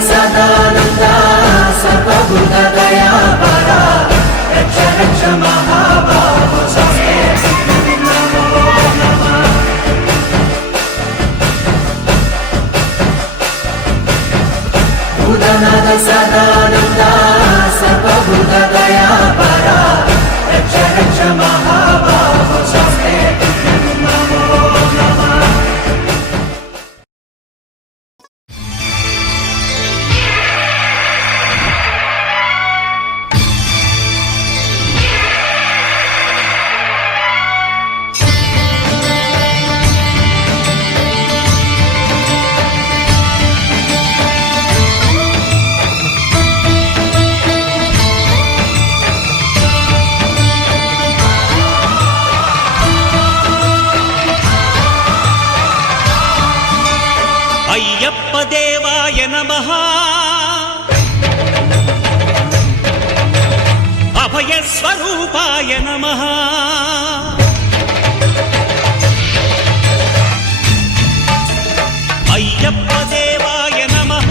सदानन्द सर्वभूतदयापरा रक्ष रक्ष महाबाहो स्वस्ते नमो नमः। भूतनाथ सदानन्द सर्वभूतदयापरा रक्ष रक्ष महाबाहो स्वस्ते नमो नमः। అయ్యప్ప దేవాయ నమః అభయ స్వరూపాయ నమః అయ్యప్ప దేవాయ నమః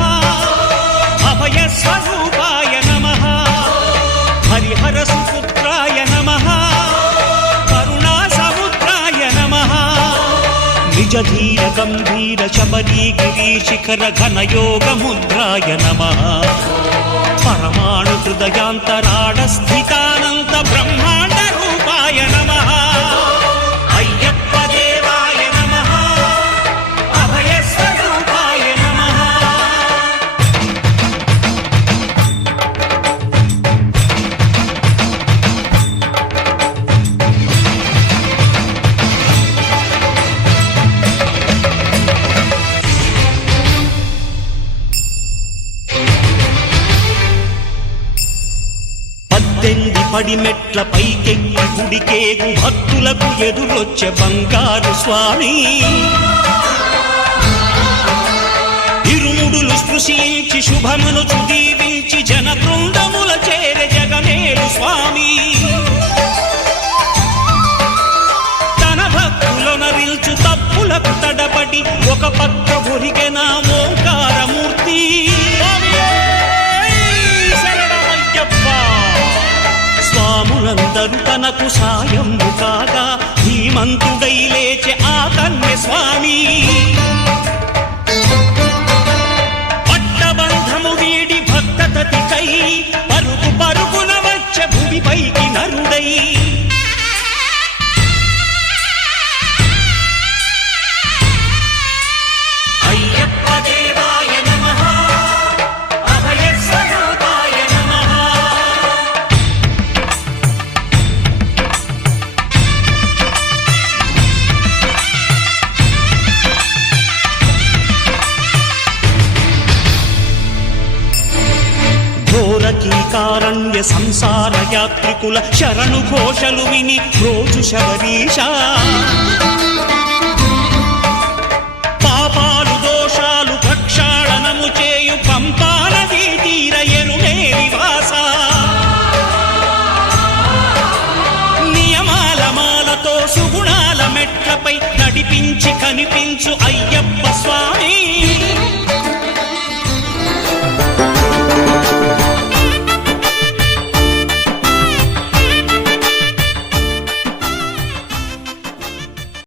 అభయ స్వరూపాయ నమః హరిహర సుపుత్రాయ నమః కరుణా సముద్రాయ నమః నిజ ధీర గంభీర శబరీ గిరి శిఖర ఘన యోగ ముద్రాయ నమః పరమాణు హృదయాంతరాళ స్థితానంత బ్రహ్మాండ రూపాయ నమః అయ్యప్ప దేవాయ నమః అభయ స్వరూపాయ నమః। పద్దెనిమిది పడిమెట్ల పైకెక్కి గుడికేగు భక్తులకు ఎదురొచ్చే బంగారు స్వామి ఇరుముడులు స్పృశించి శుభమును దీవించి జన బృందముల చేరే జగమేలు స్వామి తన భక్తులనరిల్చు తప్పులకు తడబడి ఒక పక్క ఒరిగెన ఓంకారమూర్తి స్వాములందరూ తనకు సాయము కాగా ధీమంతుడై లేచే ఆ కన్య స్వామి పట్టబంధము వీడి భక్తతతికై పరుగు పరుగున వచ్చే భూమిపైకి నరుడై అయ్యప్ప దేవాయ నమః అభయ స్వరూపాయ నమః। ఘోరకీకారణ్య సంసార యాత్రికుల శరణు ఘోషలు విని రోజు శబరీష పాపాలు దోషాలు ప్రక్షాళనము చేయు పంపా నదీ తీర ఎరుమేలి వాస నియమాల మాలతో సుగుణాల మెట్లపై నడిపించి కనిపించు అయ్యప్ప స్వామి